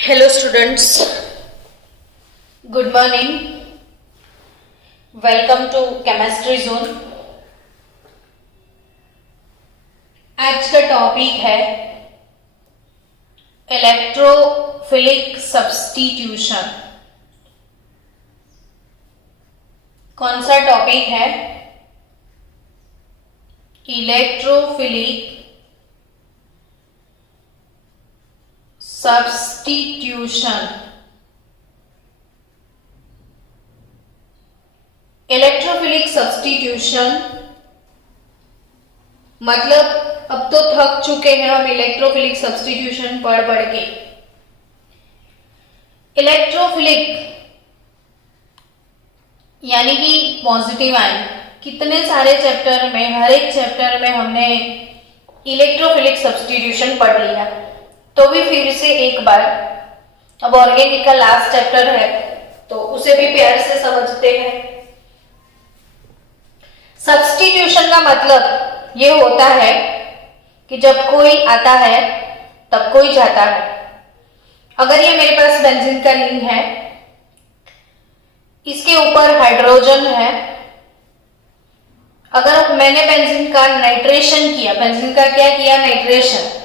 Hello students, good morning. Welcome to Chemistry Zone. आज का topic है इलेक्ट्रोफिलिक सब्स्टिट्यूशन. कौन सा टॉपिक है? Electrophilic substitution. इलेक्ट्रोफिलिक सब्स्टिट्यूशन मतलब अब तो थक चुके हैं हम इलेक्ट्रोफिलिक सब्स्टिट्यूशन पढ़ के. इलेक्ट्रोफिलिक यानी कि पॉजिटिव आयन. कितने सारे चैप्टर में, हर एक चैप्टर में हमने इलेक्ट्रोफिलिक सब्स्टिट्यूशन पढ़ लिया. तो भी फिर से एक बार, अब ऑर्गेनिक का लास्ट चैप्टर है तो उसे भी प्यार से समझते हैं. सब्स्टिट्यूशन का मतलब ये होता है कि जब कोई आता है तब कोई जाता है. अगर ये मेरे पास बेंजीन का रिंग है, इसके ऊपर हाइड्रोजन है. अगर मैंने बेंजीन का नाइट्रेशन किया, बेंजीन का क्या किया? नाइट्रेशन.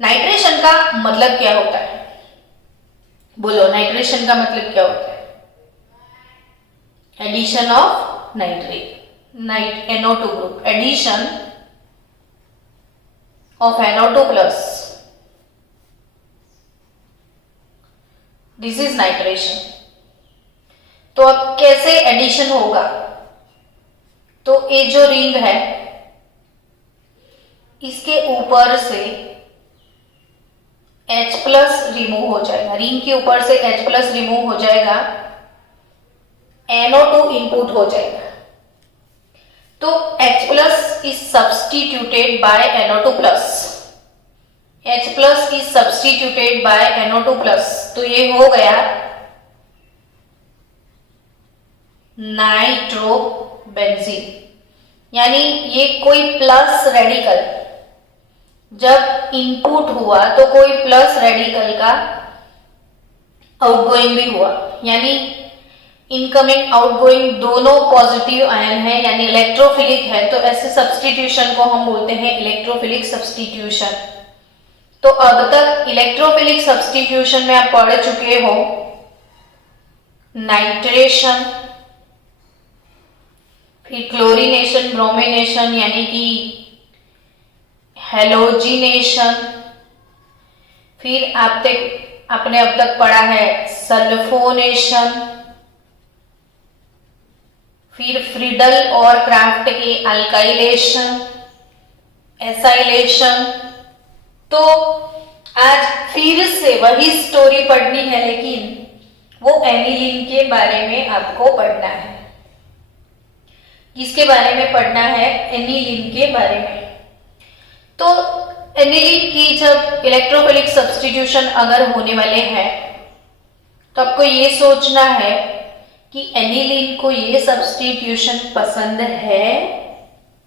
नाइट्रेशन का मतलब क्या होता है? बोलो, नाइट्रेशन का मतलब क्या होता है? Addition of nitrate, NO2 group, addition of NO2 plus. This is nitration. तो अब कैसे एडिशन होगा? तो ये जो रिंग है इसके ऊपर से H प्लस रिमूव हो जाएगा. रिंग के ऊपर से H प्लस रिमूव हो जाएगा, NO2 इनपुट हो जाएगा. तो H plus is substituted by NO2 plus. H plus is substituted by NO2 plus. तो ये हो गया नाइट्रोबेंजीन. यानी ये कोई प्लस रेडिकल जब इनपुट हुआ तो कोई प्लस रेडिकल का आउटगोइंग भी हुआ. यानी इनकमिंग आउटगोइंग दोनों पॉजिटिव आयन है, यानी इलेक्ट्रोफिलिक है. तो ऐसे सब्स्टिट्यूशन को हम बोलते हैं इलेक्ट्रोफिलिक सब्स्टिट्यूशन. तो अब तक इलेक्ट्रोफिलिक सब्स्टिट्यूशन में आप पढ़ चुके हो नाइट्रेशन, फिर क्लोरीनेशन, ब्रोमिनेशन यानी कि हेलोजिनेशन, फिर आपने अब तक पढ़ा है सल्फोनेशन, फिर फ्रीडल और क्राफ्ट के अल्काइलेशन, एसाइलेशन. तो आज फिर से वही स्टोरी पढ़नी है, लेकिन वो एनिलीन के बारे में आपको पढ़ना है. किसके बारे में पढ़ना है? एनिलीन के बारे में. तो एनिलीन की जब इलेक्ट्रोफिलिक सब्स्टिट्यूशन अगर होने वाले हैं तो आपको ये सोचना है कि एनिलीन को ये सब्स्टिट्यूशन पसंद है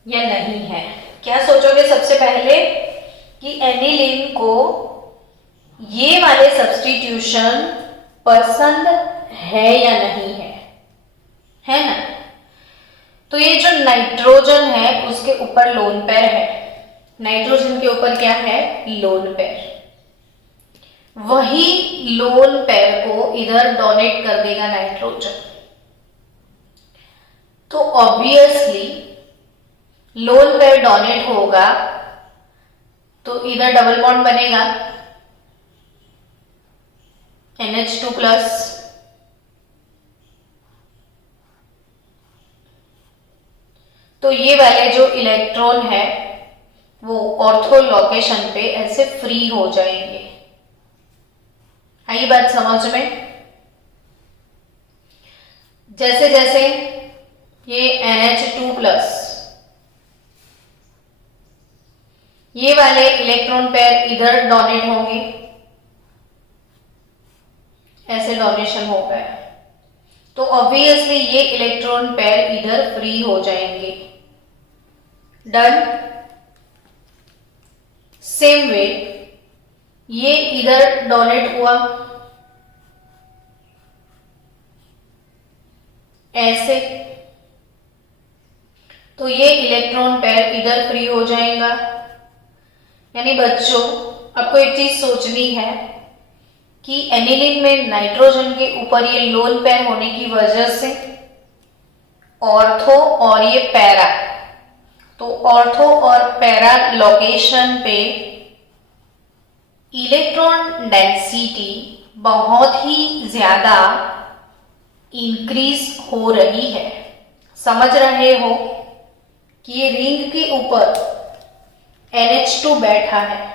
या नहीं है. क्या सोचोगे सबसे पहले? कि एनिलीन को ये वाले सब्स्टिट्यूशन पसंद है या नहीं है ना? तो ये जो नाइट्रोजन है उसके ऊपर लोन पेयर है. नाइट्रोजन के ऊपर क्या है? Lone pair. वही लोन पेयर को इधर डोनेट कर देगा नाइट्रोजन. तो ऑब्वियसली लोन पेयर डोनेट होगा तो इधर डबल बॉन्ड बनेगा NH2 प्लस. तो ये वाले जो इलेक्ट्रॉन है वो ऑर्थो लोकेशन पे ऐसे फ्री हो जाएंगे. आई बात समझ में? जैसे जैसे ये NH2 प्लस, ये वाले इलेक्ट्रॉन पेयर इधर डोनेट होंगे, ऐसे डोनेशन हो गया. तो ऑब्वियसली ये इलेक्ट्रॉन पेयर इधर फ्री हो जाएंगे. डन. सेम वे ये इधर डोनेट हुआ ऐसे, तो ये इलेक्ट्रॉन पेयर इधर फ्री हो जाएगा। यानी बच्चों आपको एक चीज सोचनी है कि एनिलीन में नाइट्रोजन के ऊपर ये लोन पेयर होने की वजह से ऑर्थो और ये पैरा, तो ऑर्थो और पैरा लोकेशन पे इलेक्ट्रॉन डेंसिटी बहुत ही ज्यादा इंक्रीज हो रही है। समझ रहे हो कि ये रिंग के ऊपर NH2 बैठा है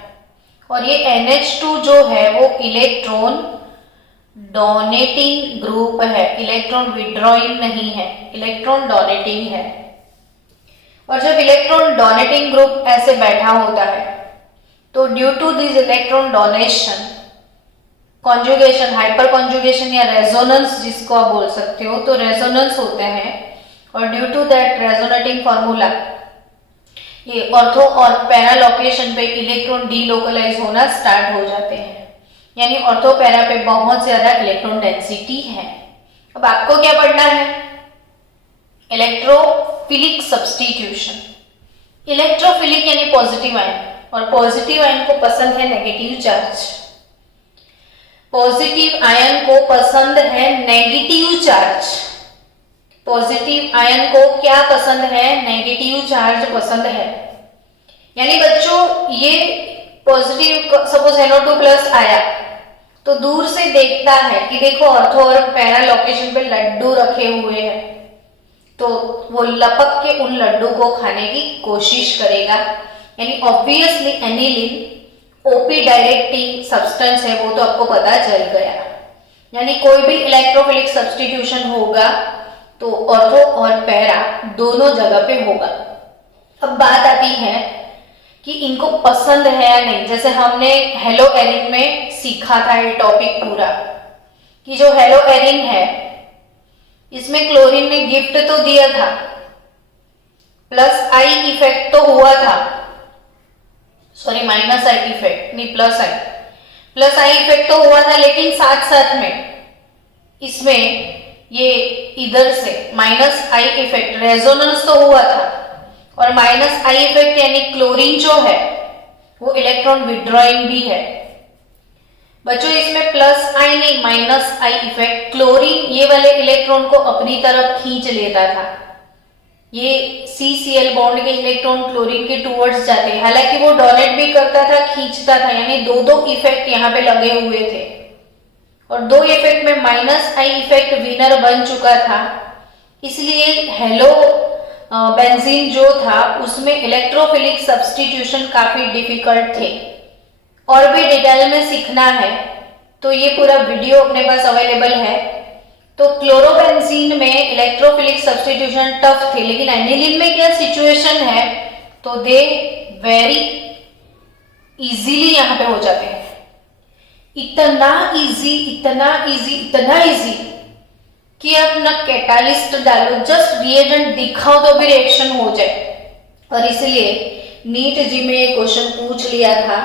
और ये NH2 जो है वो इलेक्ट्रॉन डोनेटिंग ग्रुप है, इलेक्ट्रॉन विड्रॉइंग नहीं है, इलेक्ट्रॉन डोनेटिंग है। और जब इलेक्ट्रॉन डोनेटिंग ग्रुप ऐसे बैठा होता है तो due to this electron donation, conjugation, hyper conjugation या रेजोनेंस जिसको आप बोल सकते हो, तो रेजोनेंस होते हैं और due to that resonating formula ये ऑर्थो और पैरा लोकेशन पे इलेक्ट्रॉन डीलोकलाइज होना स्टार्ट हो जाते हैं। यानी ऑर्थो पैरा पे बहुत ज्यादा इलेक्ट्रॉन डेंसिटी है। अब आपको क्या पढ़ना है? Electrophilic substitution. इलेक्ट्रोफिलिक यानी पॉजिटिव आयन, और पॉजिटिव आयन को पसंद है नेगेटिव चार्ज। पॉजिटिव आयन को पसंद है नेगेटिव चार्ज। पॉजिटिव आयन को क्या पसंद है? नेगेटिव चार्ज पसंद है। यानी बच्चों ये पॉजिटिव सपोज NO2 प्लस आया तो दूर से देखता है कि देखो ऑर्थो और पैरा लोकेशन पे लड्डू रखे हुए हैं, तो वो लपक के उन लड्डू को खाने की कोशिश करेगा। यानी obviously aniline OP directing substance है, वो तो आपको पता चल गया। यानी कोई भी इलेक्ट्रोफिलिक सब्स्टिट्यूशन होगा तो ऑर्थो और पैरा दोनों जगह पे होगा। अब बात आती है कि इनको पसंद है या नहीं। जैसे हमने हेलो एरिन में सीखा था ये टॉपिक पूरा, कि जो हेलो एरिन है इसमें क्लोरीन ने गिफ्ट तो दिया था, प्लस आई इफेक्ट तो हुआ था, सॉरी माइनस आई इफेक्ट नहीं, प्लस आई इफेक्ट तो हुआ था, लेकिन साथ साथ में इसमें ये इधर से माइनस आई इफेक्ट रेजोनेंस तो हुआ था, और माइनस आई इफेक्ट यानी क्लोरीन जो है वो इलेक्ट्रॉन विड्रॉइंग भी है। बच्चों इसमें प्लस आई नहीं, माइनस आई इफेक्ट, क्लोरीन ये वाले इलेक्ट्रॉन को अपनी तरफ खींच लेता था। ये CCl बॉन्ड के इलेक्ट्रॉन क्लोरीन के टूवर्ड्स जाते हैं, हालांकि वो डोनेट भी करता था, खींचता था, यानी दो दो इफेक्ट यहाँ पे लगे हुए थे। और दो इफेक्ट में माइनस आई इफेक्ट विनर बन चुका था, इसलिए हेलो बेंजीन जो था उसमें इलेक्ट्रोफिलिक सब्स्टिट्यूशन काफी डिफिकल्ट थे। और भी डिटेल में सीखना है तो ये पूरा वीडियो अपने पास अवेलेबल है। तो क्लोरोबेंजीन में इलेक्ट्रोफिलिक सब्स्टिट्यूशन टफ थे, लेकिन एनिलीन में क्या सिचुएशन है, तो दे वेरी इजीली यहाँ पे हो जाते हैं। इतना इजी, इतना इजी, इतना इजी कि आप ना कैटालिस्ट डालो, जस्ट रिएजेंट दिखाओ तो भी रिएक्शन हो जाए। और इसलिए नीट जी में ये क्वेश्चन पूछ लिया था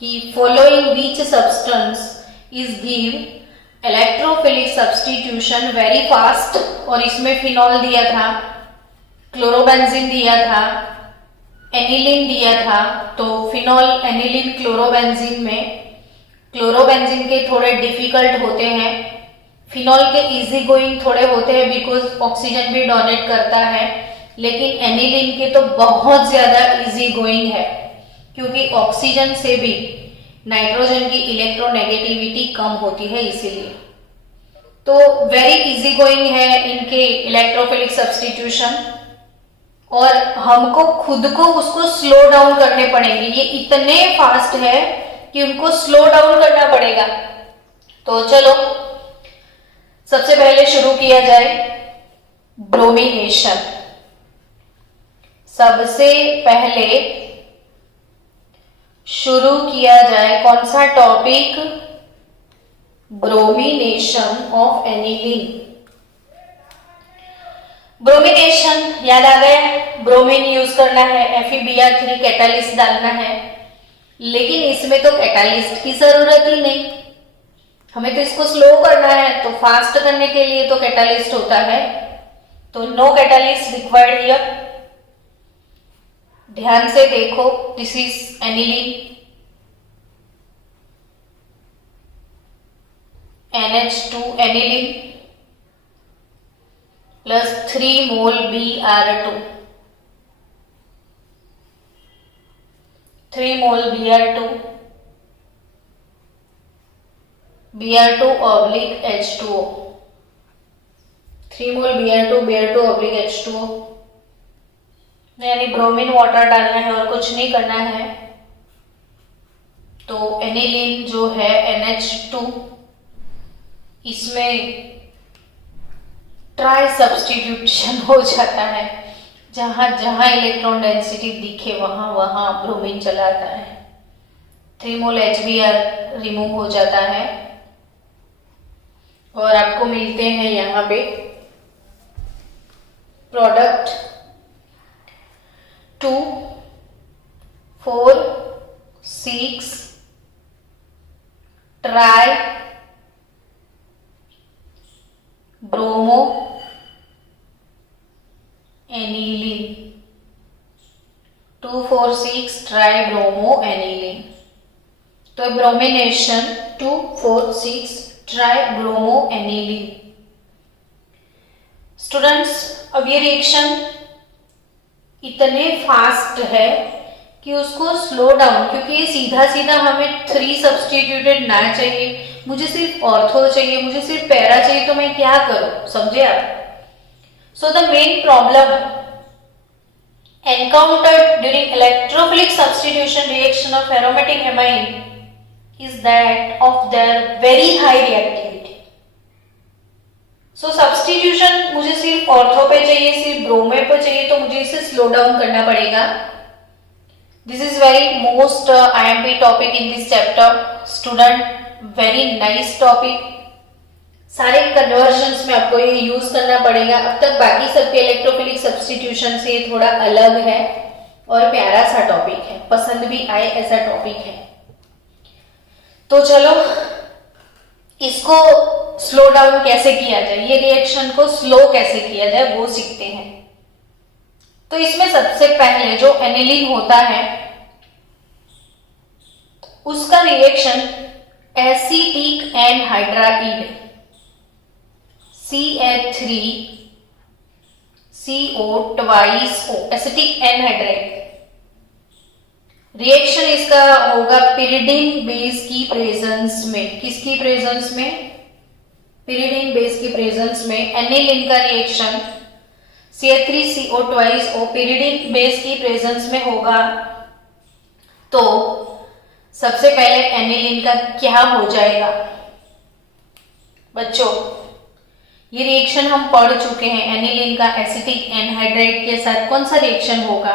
कि following which substance is give electrophilic substitution very fast, और इसमें फिनॉल दिया था, क्लोरोबेंजीन दिया था, एनिलीन दिया था। तो फिनॉल, एनिलीन, क्लोरोबेंजीन में क्लोरोबेंजीन के थोड़े डिफिकल्ट होते हैं, फिनॉल के इजी गोइंग थोड़े होते हैं बिकॉज ऑक्सीजन भी डोनेट करता है, लेकिन एनिलीन के तो बहुत ज्यादा इजी गोइंग है, क्योंकि ऑक्सीजन से भी नाइट्रोजन की इलेक्ट्रोनेगेटिविटी कम होती है, इसीलिए। तो वेरी इजी गोइंग है इनके इलेक्ट्रोफिलिक सब्स्टिट्यूशन, और हमको खुद को उसको स्लो डाउन करने पड़ेंगे। ये इतने फास्ट है कि उनको स्लो डाउन करना पड़ेगा। तो चलो सबसे पहले शुरू किया जाए ब्रोमिनेशन। सबसे पहले शुरू किया जाए कौन सा topic? Bromination of aniline. Bromination याद आ गया, ब्रोमीन यूज करना है, FeBr3 कैटालिस्ट डालना है। लेकिन इसमें तो कैटालिस्ट की जरूरत ही नहीं, हमें तो इसको स्लो करना है, तो फास्ट करने के लिए तो कैटालिस्ट होता है, तो नो कैटालिस्ट रिक्वायर्ड हियर। ध्यान से देखो, this is aniline, NH2 aniline plus 3 mole Br2, 3 mole Br2 oblique H2O, 3 mole Br2 oblique H2O, यानी ब्रोमीन वाटर डालना है और कुछ नहीं करना है। तो एनिलीन जो है NH2, इसमें ट्राई सब्स्टिट्यूशन हो जाता है, जहां जहां इलेक्ट्रॉन डेंसिटी दिखे वहां वहां ब्रोमीन चलाता है, 3 मोल HBr रिमूव हो जाता है और आपको मिलते हैं यहाँ पे product 2, 4, 6 tri bromo aniline, 2, 4, 6 tri bromo aniline. तो bromination 2, 4, 6 tri bromo aniline. Students, अब ये रिएक्शन इतने फास्ट है कि उसको स्लो डाउन, क्योंकि ये सीधा सीधा हमें 3 सब्स्टिट्यूटेड ना चाहिए, मुझे सिर्फ ऑर्थो चाहिए, मुझे सिर्फ पैरा चाहिए, तो मैं क्या करूं, समझे आप? So the main problem encountered during electrophilic substitution reaction of aromatic amine is that of their very high reactivity. So substitution मुझे सिर्फ ऑर्थो पे चाहिए, सिर्फ ब्रोमे पे चाहिए, तो मुझे इसे स्लो डाउन करना पड़ेगा। This is very most IMP topic in this chapter, student, very nice topic। सारे कन्वर्जन्स में आपको ये यूज करना पड़ेगा। अब तक बाकी सबके इलेक्ट्रोफिलिक सब्स्टिट्यूशन से थोड़ा अलग है और प्यारा सा टॉपिक है, पसंद भी आए ऐसा टॉपिक है। तो चलो इसको स्लो डाउन कैसे किया जाए, ये रिएक्शन को स्लो कैसे किया जाए वो सीखते हैं। तो इसमें सबसे पहले जो एनिलीन होता है उसका reaction acetic anhydride CH3CO twice O, acetic anhydride. Reaction इसका होगा पिरिडीन बेस की प्रेजेंस में। किसकी प्रेजेंस में? पिरिडीन बेस की प्रेजेंस में एनिलीन का reaction CH3CO twice O pyridine base की प्रेजेंस में होगा। तो सबसे पहले एनिलीन का क्या हो जाएगा बच्चों? ये रिएक्शन हम पढ़ चुके हैं, एनिलीन का एसिटिक एनहाइड्राइड के साथ कौन सा रिएक्शन होगा?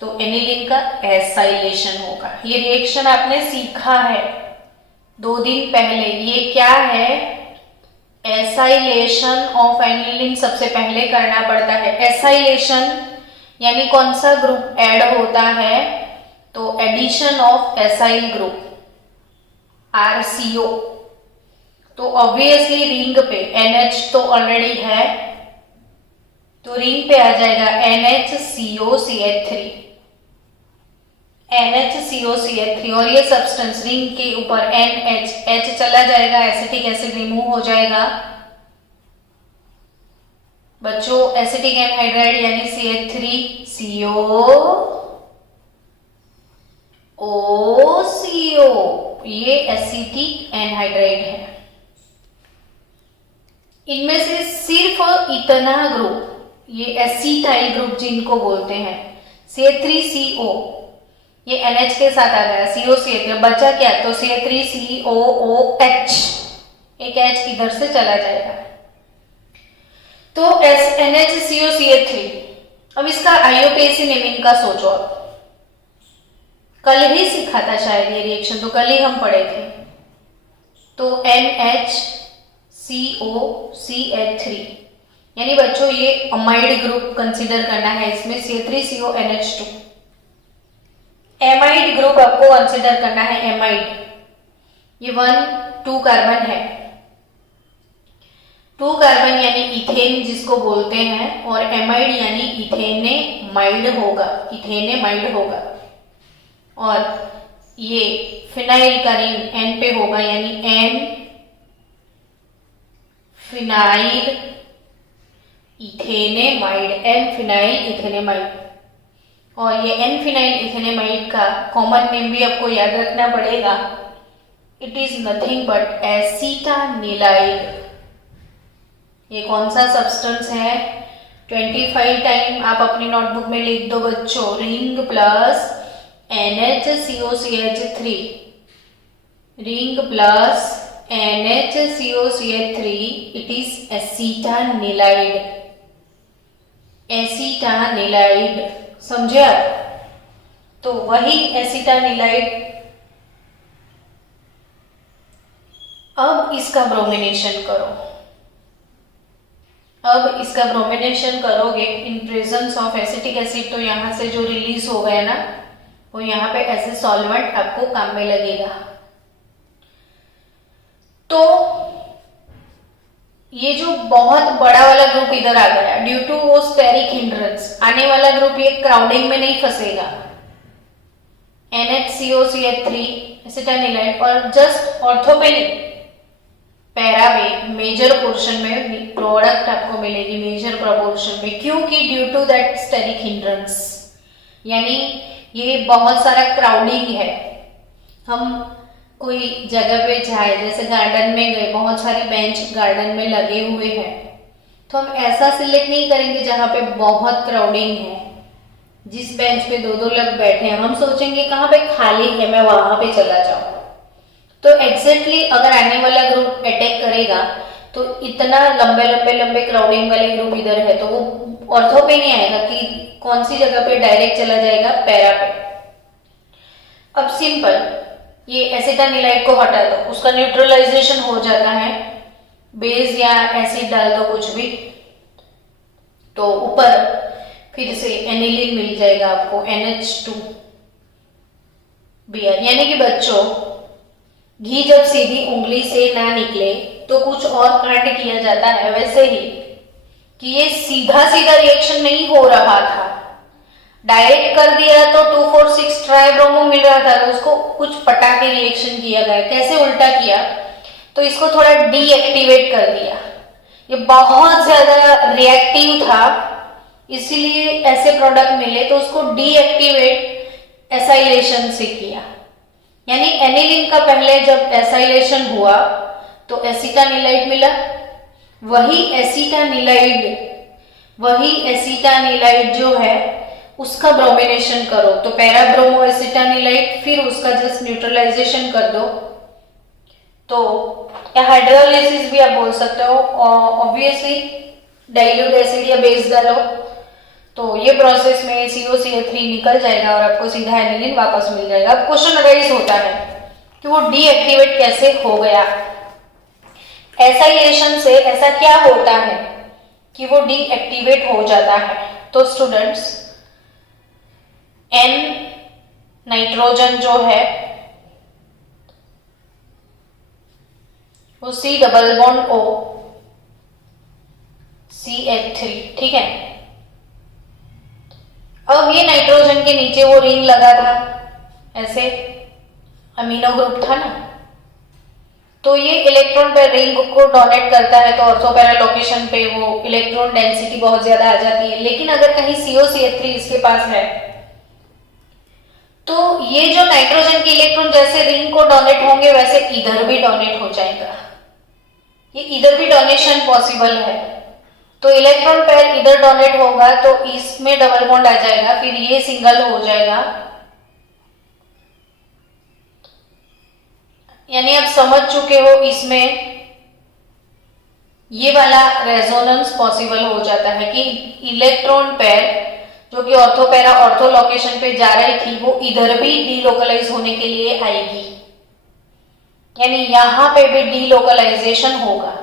तो एनिलीन का एसाइलेशन होगा। ये रिएक्शन आपने सीखा है 2 दिन पहले। ये क्या है? एसाइलेशन ऑफ एनिलीन सबसे पहले करना पड़ता है। एसाइलेशन यानी कौन सा ग्रुप ऐड होता है? तो addition of acyl group RCO। तो ऑब्वियसली रिंग पे NH तो ऑलरेडी है, तो रिंग पे आ जाएगा NHCOCH3, NHCOCH3 और ये सब्सटेंस रिंग के ऊपर H चला जाएगा, एसिटिक एसिड रिमूव हो जाएगा। बच्चों एसिटिक एनहाइड्राइड यानी CH3COOCO, ये एसिटिक एनहाइड्राइड है। इनमें से सिर्फ इतना ग्रुप, ये एसिटाइल ग्रुप जिनको बोलते हैं, CH3CO, ये NH के साथ आ गया, COCH, बचा क्या? तो CH3COOH, एक H इधर से चला जाएगा, तो NHCOCH3। अब इसका IUPAC नेमिंग का सोचो आप, कल ही सीखा था शायद ये रिएक्शन, तो कल ही हम पढ़े थे। तो NHCOCH3 यानी बच्चों ये अमाइड ग्रुप कंसीडर करना है इसमें, CH3CONH2। एमाइड ग्रुप आपको कंसिडर करना है। एमाइड ये 1 2 कार्बन है। 2 कार्बन यानी इथेन जिसको बोलते हैं, और एमाइड यानी इथेनेमाइड होगा, इथेनेमाइड होगा। और ये फिनाइल का रिंग एन पे होगा, यानी एन फिनाइल इथेनेमाइड, एन फिनाइल इथेनेमाइड। और ये एन फिनाइल इथेनेमाइड का कॉमन नेम भी आपको याद रखना पड़ेगा। It is nothing but acetanilide. ये कौन सा सब्सटेंस है? 25 टाइम आप अपनी नोटबुक में लिख दो बच्चों, ring plus NHCOCH3, ring plus NHCOCH3, it is acetanilide, acetanilide. समझे आप? तो वही एसीटानिलाइड। अब इसका ब्रोमिनेशन करो। अब इसका ब्रोमिनेशन करोगे in presence of acetic acid, तो यहां से जो रिलीज हो गया ना, वो यहाँ पे ऐसे सॉल्वेंट आपको काम में लगेगा। तो ये जो बहुत बड़ा वाला ग्रुप इधर आ गया, ड्यू टू वो स्टेरिक हिंड्रेंस, आने वाला ग्रुप ये क्राउडिंग में नहीं फंसेगा। NHCOCH3 एसिटानिलाइड और जस्ट ऑर्थोपेनिक पैरा में मेजर पोर्शन में प्रोडक्ट आपको मिलेगी, मेजर प्रोपोर्शन में। क्योंकि due to that steric hindrance, यानी ये बहुत सारा क्राउडिंग है। हम कोई जगह पे जाए, जैसे गार्डन में गए, बहुत सारी बेंच गार्डन में लगे हुए हैं, तो हम ऐसा सिलेक्ट नहीं करेंगे जहां पे बहुत क्राउडिंग है। जिस बेंच पे 2-2 लोग बैठे हैं, हम सोचेंगे कहाँ पे खाली है, मैं वहां पे चला जाऊं। तो एग्जैक्टली अगर आने वाला ग्रुप अटैक करेगा, तो इतना लंबे लंबे लंबे क्राउडिंग वाले ग्रुप इधर है, तो वो ऑर्थो पे नहीं आएगा कि कौन सी जगह पे डायरेक्ट चला जाएगा, पैरा पे। अब सिंपल, ये एसिटानिलाइड को हटा दो, उसका न्यूट्रलाइजेशन हो जाता है, बेस या एसिड डाल दो कुछ भी, तो ऊपर फिर से एनिलीन मिल जाएगा आपको, NH2Br। यानी कि बच्चों, घी जब सीधी उंगली से ना निकले तो कुछ और कांड किया जाता है, वैसे ही कि ये सीधा सीधा रिएक्शन नहीं हो रहा था, डायरेक्ट कर दिया तो 2,4,6 ट्राइब्रोमो मिल रहा था, तो उसको कुछ पटा के रिएक्शन किया गया। कैसे उल्टा किया? तो इसको थोड़ा डीएक्टिवेट कर दिया। ये बहुत ज्यादा रिएक्टिव था, इसीलिए ऐसे प्रोडक्ट मिले, तो उसको डीएक्टिवेट एसाइलेशन से किया। यानी एनिलीन का पहले जब एसाइलेशन हुआ तो एसिटानिलाइड मिला, वही एसिटानिलाइड जो है उसका ब्रोमिनेशन करो, तो पैरा ब्रोमो एसिटानिलाइड, फिर उसका जस्ट न्यूट्रलाइजेशन कर दो, तो या हाइड्रोलाइसिस भी आप बोल सकते हो। ऑब्वियसली डाइल्यूट एसिड या बेस डालो, तो ये प्रोसेस में COCH3 निकल जाएगा और आपको सीधा एनिलीन वापस मिल जाएगा। अब क्वेश्चन अराइज होता है कि वो डीएक्टिवेट कैसे हो गया। एसाइलेशन से ऐसा क्या होता है कि वो डीएक्टिवेट हो जाता है? तो स्टूडेंट्स, N नाइट्रोजन जो है वो C double bond O CH3, ठीक है। अब ये नाइट्रोजन के नीचे वो रिंग लगा था, ऐसे अमीनो ग्रुप था ना, तो ये इलेक्ट्रॉन पे रिंग को डोनेट करता है, तो ऑर्थो पैरा लोकेशन पे वो इलेक्ट्रॉन डेंसिटी बहुत ज्यादा आ जाती है। लेकिन अगर कहीं COCH3 इसके पास है, तो ये जो नाइट्रोजन के इलेक्ट्रॉन जैसे रिंग को डोनेट होंगे, वैसे इधर भी डोनेट हो जाएगा। ये इधर भी डोनेशन पॉसिबल है, तो इलेक्ट्रॉन पेयर इधर डोनेट होगा तो इसमें डबल बॉन्ड आ जाएगा, फिर ये सिंगल हो जाएगा। यानी आप समझ चुके हो, इसमें ये वाला रेजोनेंस पॉसिबल हो जाता है कि इलेक्ट्रॉन पेयर जो कि ऑर्थो पैरा ऑर्थो लोकेशन पे जा रही थी, वो इधर भी डीलोकलाइज होने के लिए आएगी, यानी यहां पे भी डीलोकलाइजेशन होगा।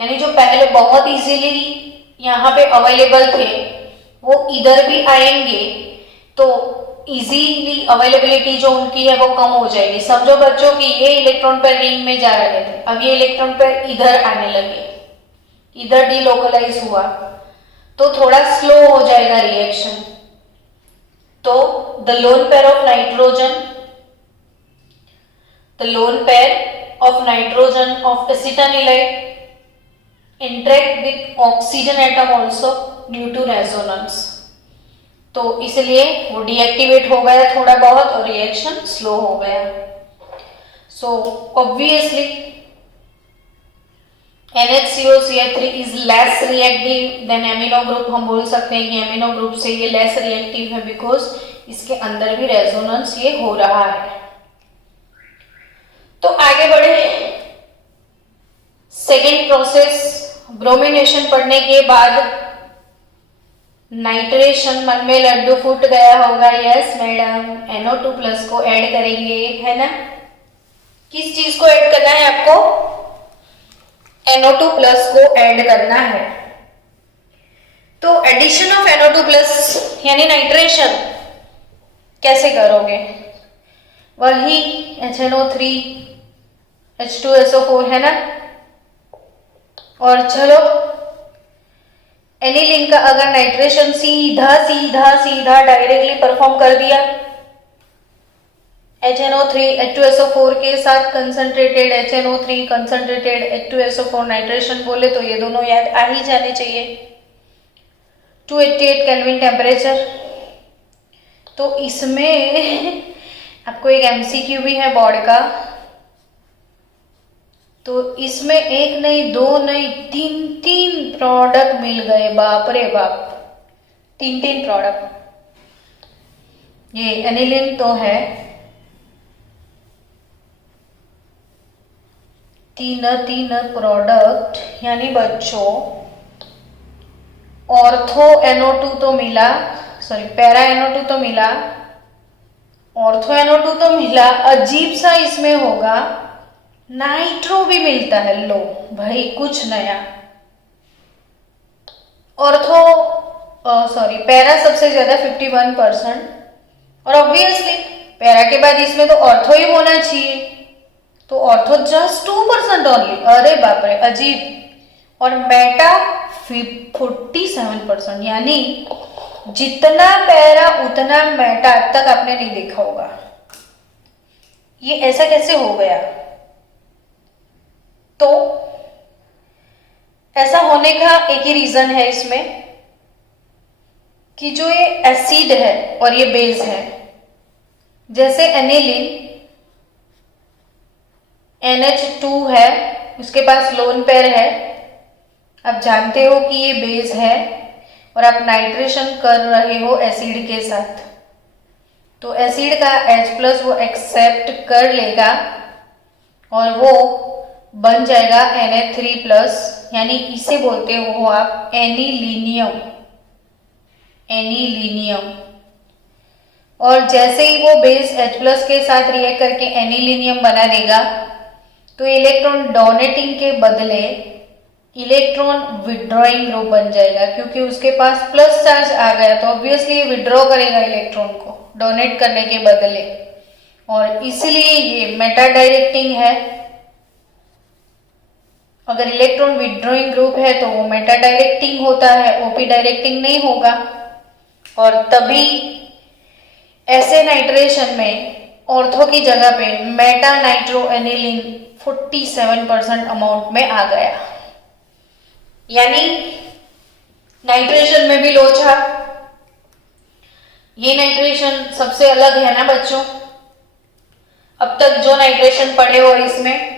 यानी जो पहले बहुत इजीली यहाँ पे अवेलेबल थे, वो इधर भी आएंगे, तो इजीली अवेलेबिलिटी जो उनकी है वो कम हो जाएगी। समझो बच्चों कि ये इलेक्ट्रॉन पेयर रिंग में जा रहे थे, अब ये इलेक्ट्रॉन पेयर इधर आने लगे, इधर डिलोकलाइज हुआ तो थोड़ा स्लो हो जाएगा रिएक्शन। तो the lone pair of nitrogen, the lone pair of nitrogen of acetylene interact with oxygen atom also due to resonance. तो इसलिए वो डीएक्टिवेट हो गया थोड़ा बहुत और रिएक्शन स्लो हो गया। So obviously NHCOCH3 is less reactive than amino group. हम बोल सकते हैं कि एमिनो ग्रुप से ये लेस रिएक्टिव है बिकॉज इसके अंदर भी रेजोनेंस ये हो रहा है। तो आगे बढ़े, सेकेंड प्रोसेस ब्रोमिनेशन पढ़ने के बाद नाइट्रेशन, मन में लड्डू फूट गया होगा, यस मैडम, NO2+ को ऐड करेंगे, है ना। किस चीज को ऐड करना है आपको? NO2+ को ऐड करना है। तो एडिशन ऑफ NO2+ यानी नाइट्रेशन कैसे करोगे? वही HNO3 H2SO4 है ना। और चलो एनिलीन का अगर नाइट्रेशन सीधा सीधा सीधा डायरेक्टली परफॉर्म कर दिया HNO3 H2SO4 के साथ concentrated HNO3 concentrated H2SO4 nitration बोले तो ये दोनों याद आ ही जाने चाहिए। 288 केल्विन टेम्परेचर। तो इसमें आपको एक MCQ भी है बोर्ड का, तो इसमें एक नहीं दो नहीं तीन प्रोडक्ट मिल गए, बाप रे बाप, तीन प्रोडक्ट। ये एनिलीन तो है, तीन प्रोडक्ट, यानी बच्चों ऑर्थो NO2 तो मिला, सॉरी पैरा NO2 तो मिला, ऑर्थो NO2 तो मिला, अजीब सा इसमें होगा नाइट्रो भी मिलता है। लो भाई कुछ नया। ऑर्थो सॉरी पैरा सबसे ज्यादा 51%, और ऑब्वियसली पैरा के बाद इसमें तो ऑर्थो ही होना चाहिए, तो ऑर्थो जस्ट 2% ओनली। अरे बाप रे अजीब। और मेटा 47%, यानी जितना पैरा उतना मेटा अब तक आपने नहीं देखा होगा। ये ऐसा कैसे हो गया? तो ऐसा होने का एक ही रीजन है इसमें कि जो ये एसिड है और ये बेस है, जैसे एनिलीन NH2 है, उसके पास लोन पेयर है, आप जानते हो कि ये बेस है और आप नाइट्रेशन कर रहे हो एसिड के साथ, तो एसिड का H+ वो एक्सेप्ट कर लेगा और वो बन जाएगा Na3+, यानी इसे बोलते हो आप एनिलीनियम। और जैसे ही वो बेस H+ के साथ रिएक्ट करके एनिलीनियम बना देगा तो इलेक्ट्रॉन डोनेटिंग के बदले इलेक्ट्रॉन विड्रॉइंग ग्रुप बन जाएगा, क्योंकि उसके पास प्लस चार्ज आ गया तो ऑब्वियसली विड्रॉ करेगा इलेक्ट्रॉन को डोनेट करने के बदले, और इसलिए ये मेटा डायरेक्टिंग है। अगर इलेक्ट्रॉन विड्रॉइंग ग्रुप है तो वो मेटा डायरेक्टिंग होता है, OP डायरेक्टिंग नहीं होगा। और तभी ऐसे नाइट्रेशन में ऑर्थो की जगह पे मेटा नाइट्रो एनिलीन 47% अमाउंट में आ गया, यानी नाइट्रेशन में भी लोचा। ये नाइट्रेशन सबसे अलग है ना बच्चों। अब तक जो नाइट्रेशन पढ़े हो इसमें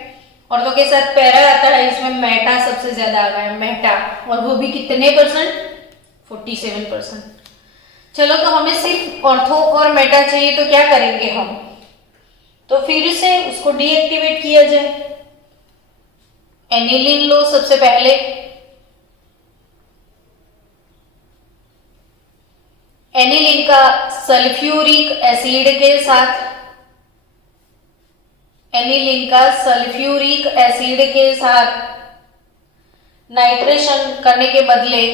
ऑर्थो के साथ पैरा आता है, इसमें मेटा सबसे ज्यादा आ गया, मेटा, और वो भी कितने %? 47%। चलो तो हमें सिर्फ ऑर्थो और मेटा चाहिए, तो क्या करेंगे हम? तो फिर से उसको डीएक्टिवेट किया जाए। एनिलीन लो सबसे पहले, एनिलीन का सल्फ्यूरिक एसिड के साथ, एनिलीन का सल्फ्यूरिक एसिड के साथ नाइट्रेशन करने के बदले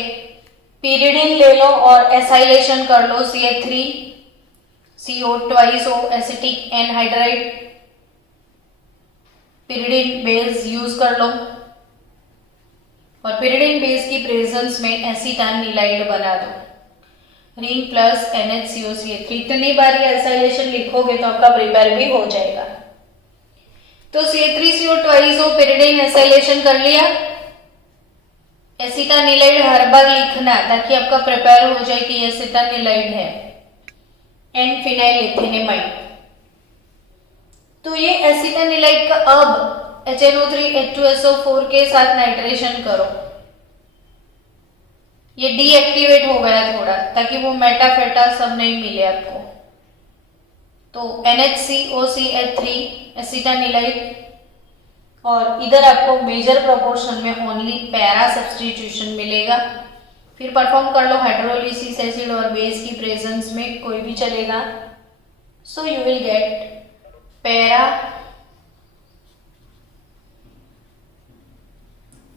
पिरिडिन ले लो और एसाइलेशन कर लो, CH3 CO twice O acetic anhydride, pyridine base use कर लो और पिरिडिन बेस की प्रेजेंस में एसिटानिलाइड बना दो, रिंग प्लस NHCOCH3। इतनी बार ये एसाइलेशन लिखोगे तो आपका प्रिपेयर भी हो जाएगा। तो C3CO twice O pyridine acylation कर लिया, एसिटानिलाइड हर बार लिखना ताकि आपका प्रिपेयर हो जाए कि एसिटानिलाइड है, एंड फिनाइल इथेनेमाइड। तो ये एसिटानिलाइड का अब HNO3 H2SO4 के साथ नाइट्रेशन करो, ये डीएक्टिवेट हो गया थोड़ा ताकि वो मेटाफेटा सब नहीं मिले आपको। तो NHCOCH3 एसिटानिलाइड, और इधर आपको मेजर प्रोपोर्शन में ओनली पैरा सब्स्टिट्यूशन मिलेगा। फिर परफॉर्म कर लो हाइड्रोलिसिस, एसिड और बेस की प्रेजेंस में कोई भी चलेगा। So you will get para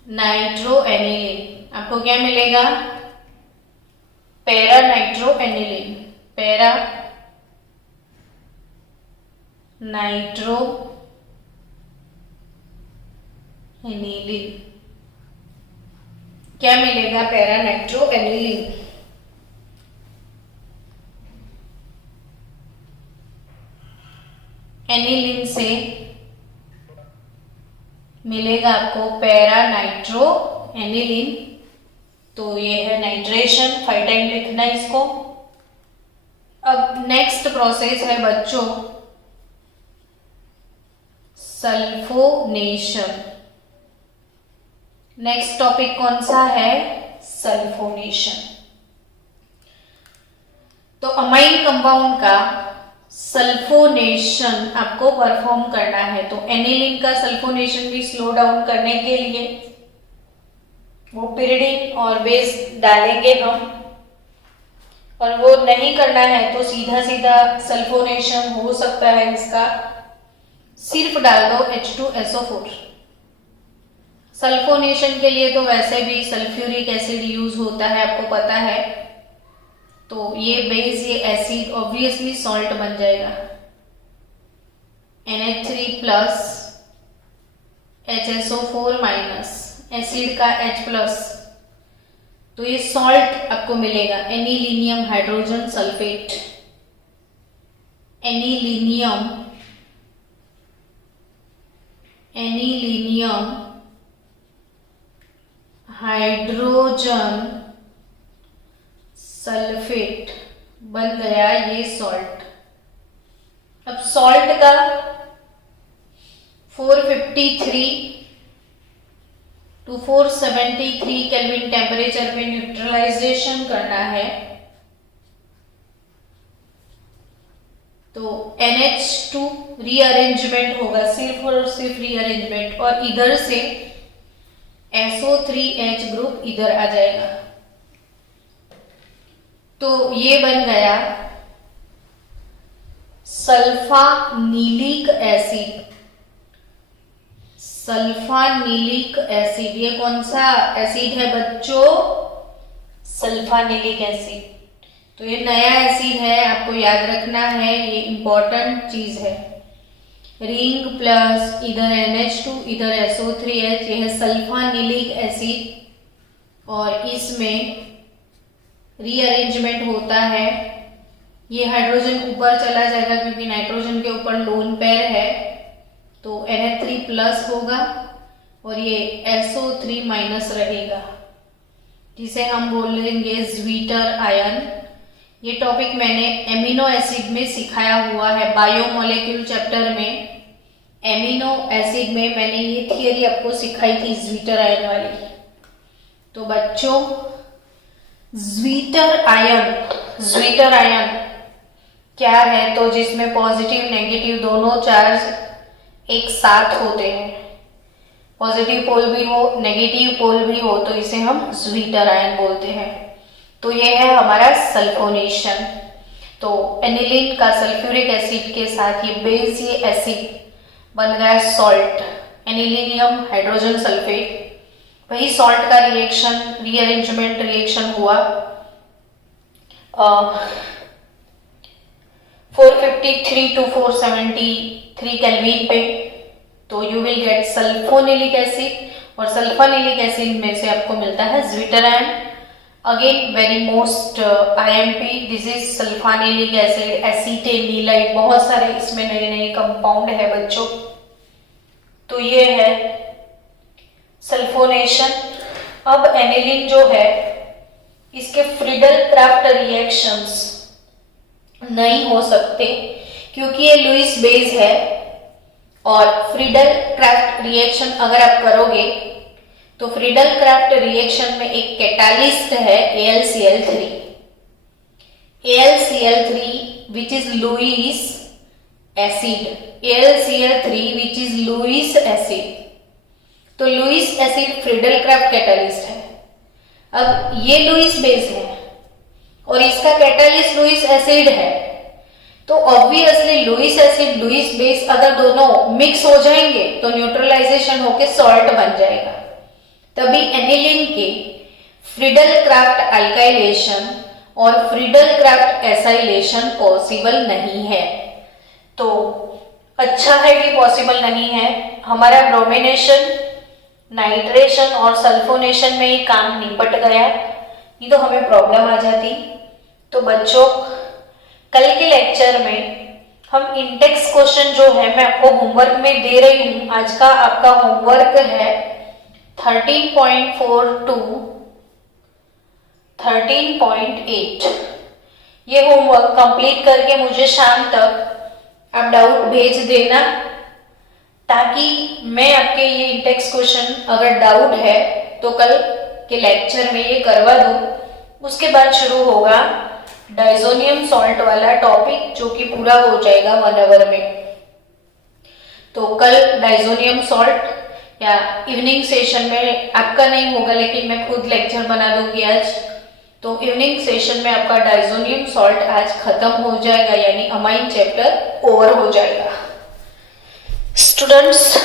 nitroaniline. आपको क्या मिलेगा? Para nitroaniline, para nitro aniline. क्या मिलेगा? Para nitro aniline. एनिलीन से मिलेगा आपको पैरा नाइट्रो एनिलीन। तो ये है नाइट्रेशन, 5 टाइम लिखना इसको। अब नेक्स्ट प्रोसेस है बच्चों सल्फोनेशन। नेक्स्ट टॉपिक कौन सा है? सल्फोनेशन। तो अमाइन कंपाउंड का सल्फोनेशन आपको परफॉर्म करना है। तो एनिलीन का सल्फोनेशन भी स्लो डाउन करने के लिए वो पिरिडिन और बेस डालेंगे हम, और वो नहीं करना है तो सीधा सीधा सल्फोनेशन हो सकता है इसका, सिर्फ डाल दो H2SO4। सल्फोनेशन के लिए तो वैसे भी सल्फ्यूरिक एसिड यूज होता है, आपको पता है। तो ये बेस, ये एसिड ऑब्वियसली सॉल्ट बन जाएगा, NH3 plus HSO4 minus, acid का H प्लस, तो ये सॉल्ट आपको मिलेगा anilinium hydrogen sulphate. Anilinium hydrogen sulphate बन गया ये सॉल्ट। अब सॉल्ट का 453 टू 473 केल्विन टेम्परेचर पे न्यूट्रलाइजेशन करना है। तो NH2 रीअरेंजमेंट होगा, सिर्फ और सिर्फ रीअरेंजमेंट, और इधर से SO3H ग्रुप इधर आ जाएगा। तो ये बन गया सल्फानिलिक एसिड। सल्फानिलिक एसिड, ये कौन सा एसिड है बच्चों? Sulphanilic acid. तो ये नया एसिड है, आपको याद रखना है, ये इंपॉर्टेंट चीज है। रिंग प्लस इधर NH2 इधर SO3H, ये है सल्फानिलिक एसिड, और इसमें रीअरेंजमेंट होता है। ये हाइड्रोजन ऊपर चला जाएगा क्योंकि नाइट्रोजन के ऊपर लोन पेयर है, तो NH3 प्लस होगा और ये SO3 माइनस रहेगा, जिसे हम बोलेंगे ज्वीटर आयन। ये टॉपिक मैंने एमिनो एसिड में सिखाया हुआ है, बायोमोलेक्यूल चैप्टर में। एमिनो एसिड में मैंने ये थियरी आपको सिखाई थी ज्वीटर आयन वाली। तो बच्चों ज्वीटर आयन क्या है? तो जिसमें पॉजिटिव नेगेटिव दोनों चार्ज एक साथ होते हैं, पॉजिटिव पोल भी हो नेगेटिव पोल भी हो, तो इसे हम ज्वीटर आयन बोलते हैं। तो ये है हमारा सल्फोनेशन। तो एनिलीन का सल्फ्यूरिक एसिड के साथ ये बेस, ये एसिड बन गया सॉल्ट, एनिलीनियम हाइड्रोजन सल्फेट। वही सॉल्ट का रिएक्शन, रीअरेंजमेंट रिएक्शन हुआ 453 to 473 केल्विन पे, तो you will get sulphanilic acid, और सल्फोनिलिक एसिड में से आपको मिलता है zwitterion. Again very most IMP, this is sulphanilic acid, acetanilide, बहुत सारे इसमें नए नए कंपाउंड है बच्चों। तो ये है सल्फोनेशन। अब एनिलीन जो है इसके फ्रीडल क्राफ्ट रिएक्शंस नहीं हो सकते क्योंकि ये लुईस बेस है, और फ्रीडल क्राफ्ट रिएक्शन अगर आप करोगे तो फ्रीडल क्राफ्ट रिएक्शन में एक कैटालिस्ट है AlCl3, AlCl3 which is Lewis acid, AlCl3 which is Lewis acid. तो Lewis acid Friedel Crafts catalyst है। अब ये लुईस बेस है और इसका कैटालिस्ट लुईस एसिड है, तो obviously Lewis acid Lewis base अगर दोनों मिक्स हो जाएंगे तो न्यूट्रलाइजेशन होके सॉल्ट बन जाएगा। तभी एनिलीन के फ्रीडल क्राफ्ट अल्काइलेशन और फ्रीडल क्राफ्ट एसाइलेशन पॉसिबल नहीं है। तो अच्छा है कि पॉसिबल नहीं है। हमारा ब्रोमिनेशन, नाइट्रेशन और सल्फोनेशन में ही काम निपट गया, नहीं तो हमें प्रॉब्लम आ जाती। तो बच्चों कल के लेक्चर में हम इंडेक्स क्वेश्चन जो है मैं आपको होमवर्क में दे रही हूँ। आज का आपका होमवर्क है 13.4 टू 13.8। ये होमवर्क कंप्लीट करके मुझे शाम तक आप डाउट भेज देना, ताकि मैं आपके ये इंडेक्स क्वेश्चन अगर डाउट है तो कल के लेक्चर में ये करवा दूं। उसके बाद शुरू होगा डाइजोनियम सॉल्ट वाला टॉपिक, जो कि पूरा हो जाएगा 1 आवर में। तो कल डाइजोनियम सॉल्ट या इवनिंग सेशन में आपका नहीं होगा, लेकिन मैं खुद लेक्चर बना दूंगी आज। तो इवनिंग सेशन में आपका डाइजोनियम सॉल्ट आज खत्म हो जाएगा, यानी अमाइन चैप्टर ओवर हो जाएगा। स्टूडेंट्स